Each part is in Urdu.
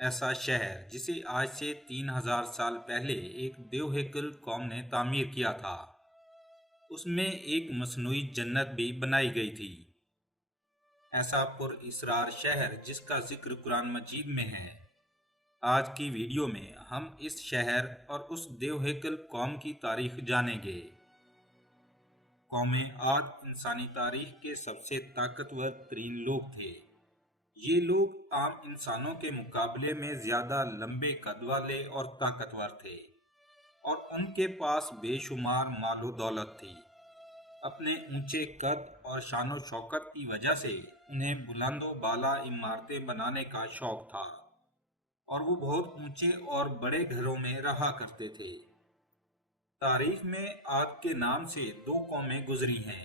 ایسا شہر جسے آج سے 3000 سال پہلے ایک دیوہیکل قوم نے تعمیر کیا تھا، اس میں ایک مصنوعی جنت بھی بنائی گئی تھی۔ ایسا پر اسرار شہر جس کا ذکر قرآن مجید میں ہے۔ آج کی ویڈیو میں ہم اس شہر اور اس دیوہیکل قوم کی تاریخ جانیں گے۔ قوم عاد انسانی تاریخ کے سب سے طاقتور ترین لوگ تھے۔ یہ لوگ عام انسانوں کے مقابلے میں زیادہ لمبے قد والے اور طاقتور تھے، اور ان کے پاس بے شمار مال و دولت تھی۔ اپنے اونچے قد اور شان و شوکت کی وجہ سے انہیں بلند و بالا عمارتیں بنانے کا شوق تھا، اور وہ بہت اونچے اور بڑے گھروں میں رہا کرتے تھے۔ تاریخ میں عاد کے نام سے دو قومیں گزری ہیں،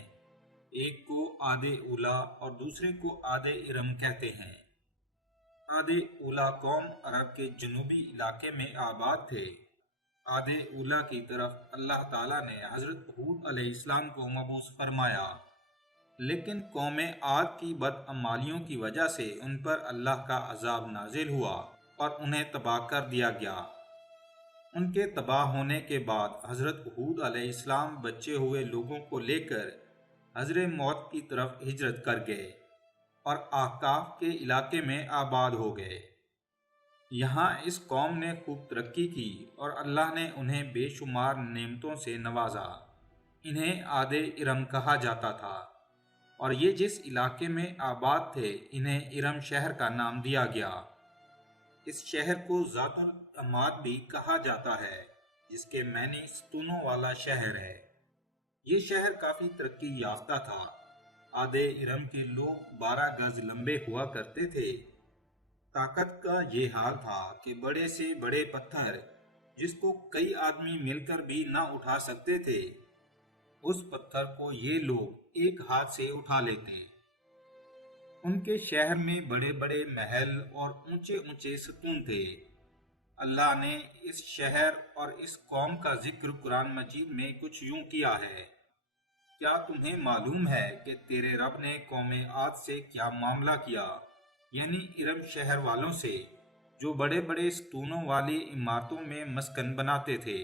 ایک کو عاد اولیٰ اور دوسرے کو عاد ارم کہتے ہیں۔ عاد اولیٰ قوم عرب کے جنوبی علاقے میں آباد تھے۔ عاد اولیٰ کی طرف اللہ تعالیٰ نے حضرت ہود علیہ السلام کو مبعوث فرمایا، لیکن قوم عاد کی بدعمالیوں کی وجہ سے ان پر اللہ کا عذاب نازل ہوا اور انہیں تباہ کر دیا گیا۔ ان کے تباہ ہونے کے بعد حضرت ہود علیہ السلام بچے ہوئے لوگوں کو لے کر حضر موت کی طرف ہجرت کر گئے اور احقاف کے علاقے میں آباد ہو گئے۔ یہاں اس قوم نے خوب ترقی کی اور اللہ نے انہیں بے شمار نعمتوں سے نوازا۔ انہیں عاد ارم کہا جاتا تھا، اور یہ جس علاقے میں آباد تھے انہیں ارم شہر کا نام دیا گیا۔ اس شہر کو ذات العماد بھی کہا جاتا ہے، جس کے معنی ستونوں والا شہر ہے۔ یہ شہر کافی ترقی یافتہ تھا۔ عاد ارم کے لوگ 12 گز لمبے ہوا کرتے تھے۔ طاقت کا یہ حال تھا کہ بڑے سے بڑے پتھر جس کو کئی آدمی مل کر بھی نہ اٹھا سکتے تھے، اس پتھر کو یہ لوگ ایک ہاتھ سے اٹھا لیتے۔ ان کے شہر میں بڑے بڑے محل اور اونچے اونچے ستون تھے۔ اللہ نے اس شہر اور اس قوم کا ذکر قرآن مجید میں کچھ یوں کیا ہے: کیا تمہیں معلوم ہے کہ تیرے رب نے قوم عاد سے کیا معاملہ کیا، یعنی ارم شہر والوں سے، جو بڑے بڑے ستونوں والی عمارتوں میں مسکن بناتے تھے،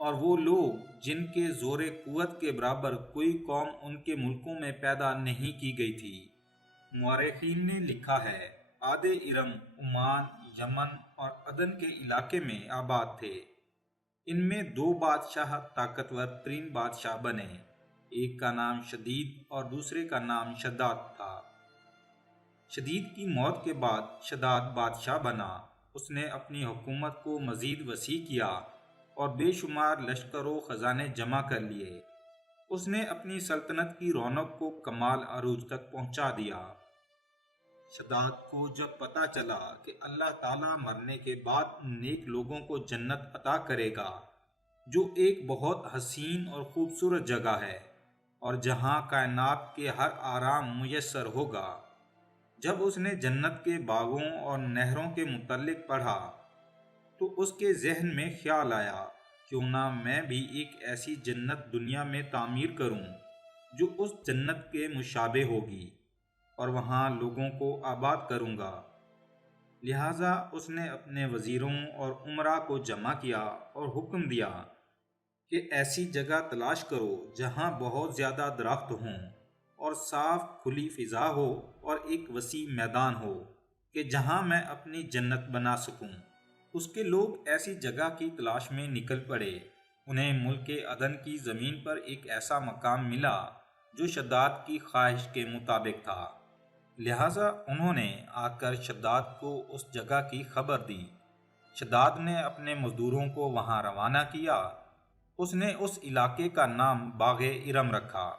اور وہ لوگ جن کے زور قوت کے برابر کوئی قوم ان کے ملکوں میں پیدا نہیں کی گئی تھی۔ مورخین نے لکھا ہے، عاد ارم عمان، یمن اور عدن کے علاقے میں آباد تھے۔ ان میں 2 بادشاہ طاقتور ترین بادشاہ بنے، ایک کا نام شدید اور دوسرے کا نام شداد تھا۔ شدید کی موت کے بعد شداد بادشاہ بنا۔ اس نے اپنی حکومت کو مزید وسیع کیا اور بے شمار لشکر و خزانے جمع کر لیے۔ اس نے اپنی سلطنت کی رونق کو کمال عروج تک پہنچا دیا۔ شداد کو جب پتہ چلا کہ اللہ تعالیٰ مرنے کے بعد نیک لوگوں کو جنت عطا کرے گا، جو ایک بہت حسین اور خوبصورت جگہ ہے اور جہاں کائنات کے ہر آرام میسر ہوگا، جب اس نے جنت کے باغوں اور نہروں کے متعلق پڑھا تو اس کے ذہن میں خیال آیا، کیوں نہ میں بھی ایک ایسی جنت دنیا میں تعمیر کروں جو اس جنت کے مشابہ ہوگی، اور وہاں لوگوں کو آباد کروں گا۔ لہٰذا اس نے اپنے وزیروں اور امراء کو جمع کیا اور حکم دیا کہ ایسی جگہ تلاش کرو جہاں بہت زیادہ درخت ہوں اور صاف کھلی فضا ہو اور ایک وسیع میدان ہو کہ جہاں میں اپنی جنت بنا سکوں۔ اس کے لوگ ایسی جگہ کی تلاش میں نکل پڑے۔ انہیں ملک عدن کی زمین پر ایک ایسا مقام ملا جو شداد کی خواہش کے مطابق تھا، لہٰذا انہوں نے آ کر شداد کو اس جگہ کی خبر دی۔ شداد نے اپنے مزدوروں کو وہاں روانہ کیا۔ اس نے اس علاقے کا نام باغ ارم رکھا۔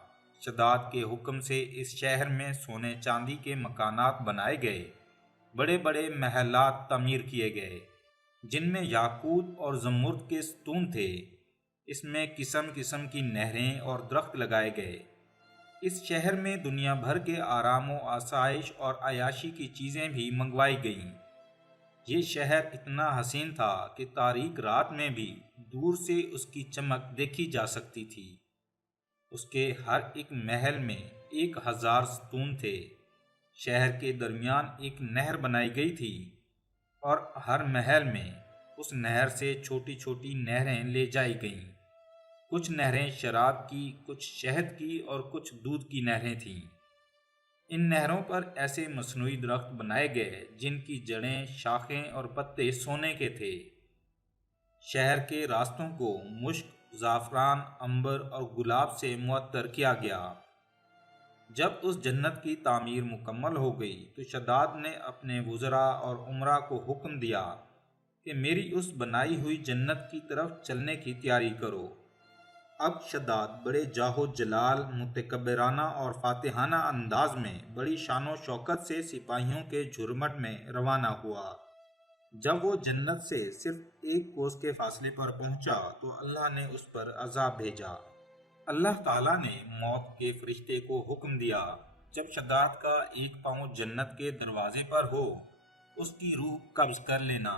شداد کے حکم سے اس شہر میں سونے چاندی کے مکانات بنائے گئے، بڑے بڑے محلات تعمیر کیے گئے جن میں یاقوت اور زمرد کے ستون تھے۔ اس میں قسم قسم کی نہریں اور درخت لگائے گئے۔ اس شہر میں دنیا بھر کے آرام و آسائش اور عیاشی کی چیزیں بھی منگوائی گئیں۔ یہ شہر اتنا حسین تھا کہ تاریک رات میں بھی دور سے اس کی چمک دیکھی جا سکتی تھی۔ اس کے ہر ایک محل میں 1000 ستون تھے۔ شہر کے درمیان ایک نہر بنائی گئی تھی۔ اور ہر محل میں اس نہر سے چھوٹی چھوٹی نہریں لے جائی گئیں۔ کچھ نہریں شراب کی، کچھ شہد کی اور کچھ دودھ کی نہریں تھیں۔ ان نہروں پر ایسے مصنوعی درخت بنائے گئے جن کی جڑیں، شاخیں اور پتے سونے کے تھے۔ شہر کے راستوں کو مشک، زعفران، عنبر اور گلاب سے معطر کیا گیا۔ جب اس جنت کی تعمیر مکمل ہو گئی تو شداد نے اپنے وزراء اور امراء کو حکم دیا کہ میری اس بنائی ہوئی جنت کی طرف چلنے کی تیاری کرو۔ اب شداد بڑے جاہ و جلال، متکبرانہ اور فاتحانہ انداز میں بڑی شان و شوکت سے سپاہیوں کے جھرمٹ میں روانہ ہوا۔ جب وہ جنت سے صرف ایک کوس کے فاصلے پر پہنچا تو اللہ نے اس پر عذاب بھیجا۔ اللہ تعالیٰ نے موت کے فرشتے کو حکم دیا، جب شداد کا ایک پاؤں جنت کے دروازے پر ہو اس کی روح قبض کر لینا،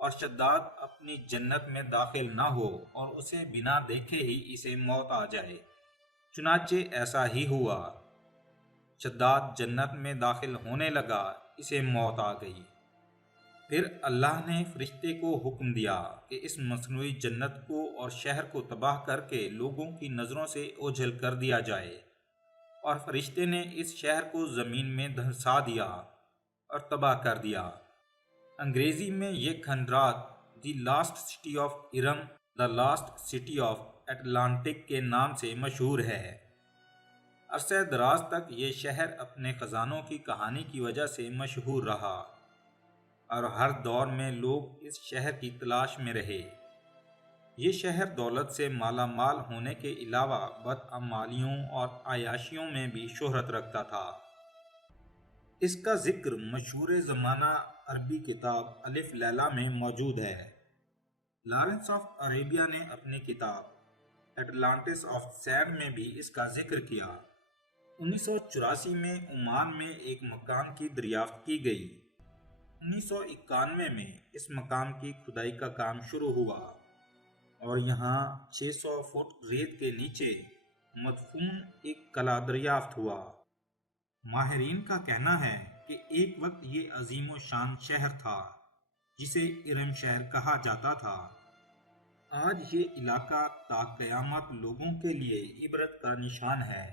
اور شداد اپنی جنت میں داخل نہ ہو اور اسے بنا دیکھے ہی اسے موت آ جائے۔ چنانچہ ایسا ہی ہوا۔ شداد جنت میں داخل ہونے لگا، اسے موت آ گئی۔ پھر اللہ نے فرشتے کو حکم دیا کہ اس مصنوعی جنت کو اور شہر کو تباہ کر کے لوگوں کی نظروں سے اوجھل کر دیا جائے، اور فرشتے نے اس شہر کو زمین میں دھنسا دیا اور تباہ کر دیا۔ انگریزی میں یہ کھنڈرات the last city of Iram, the last city of Atlantic کے نام سے مشہور ہے۔ عرصہ دراز تک یہ شہر اپنے خزانوں کی کہانی کی وجہ سے مشہور رہا، اور ہر دور میں لوگ اس شہر کی تلاش میں رہے۔ یہ شہر دولت سے مالا مال ہونے کے علاوہ بدعمالیوں اور عیاشیوں میں بھی شہرت رکھتا تھا۔ اس کا ذکر مشہور زمانہ عربی کتاب الف لیلہ میں موجود ہے۔ لارنس آف عربیہ نے اپنی کتاب اٹلانٹس آف سینڈ میں بھی اس کا ذکر کیا۔ 1984 میں عمان میں ایک مقام کی دریافت کی گئی۔ 1991 میں اس مقام کی کھدائی کا کام شروع ہوا اور یہاں 600 فٹ ریت کے نیچے مدفون ایک قلعہ دریافت ہوا۔ ماہرین کا کہنا ہے کہ ایک وقت یہ عظیم و شان شہر تھا جسے ارم شہر کہا جاتا تھا۔ آج یہ علاقہ تا قیامت لوگوں کے لیے عبرت کا نشان ہے۔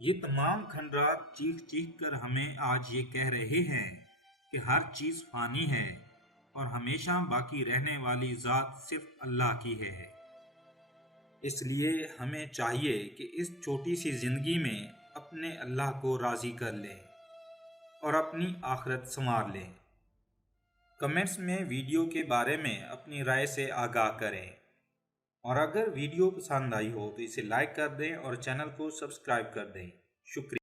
یہ تمام کھنڈرات چیخ چیخ کر ہمیں آج یہ کہہ رہے ہیں کہ ہر چیز فانی ہے اور ہمیشہ باقی رہنے والی ذات صرف اللہ کی ہے۔ اس لیے ہمیں چاہیے کہ اس چھوٹی سی زندگی میں اپنے اللہ کو راضی کر لیں اور اپنی آخرت سنوار لیں۔ کمنٹس میں ویڈیو کے بارے میں اپنی رائے سے آگاہ کریں، اور اگر ویڈیو پسند آئی ہو تو اسے لائک کر دیں اور چینل کو سبسکرائب کر دیں۔ شکریہ۔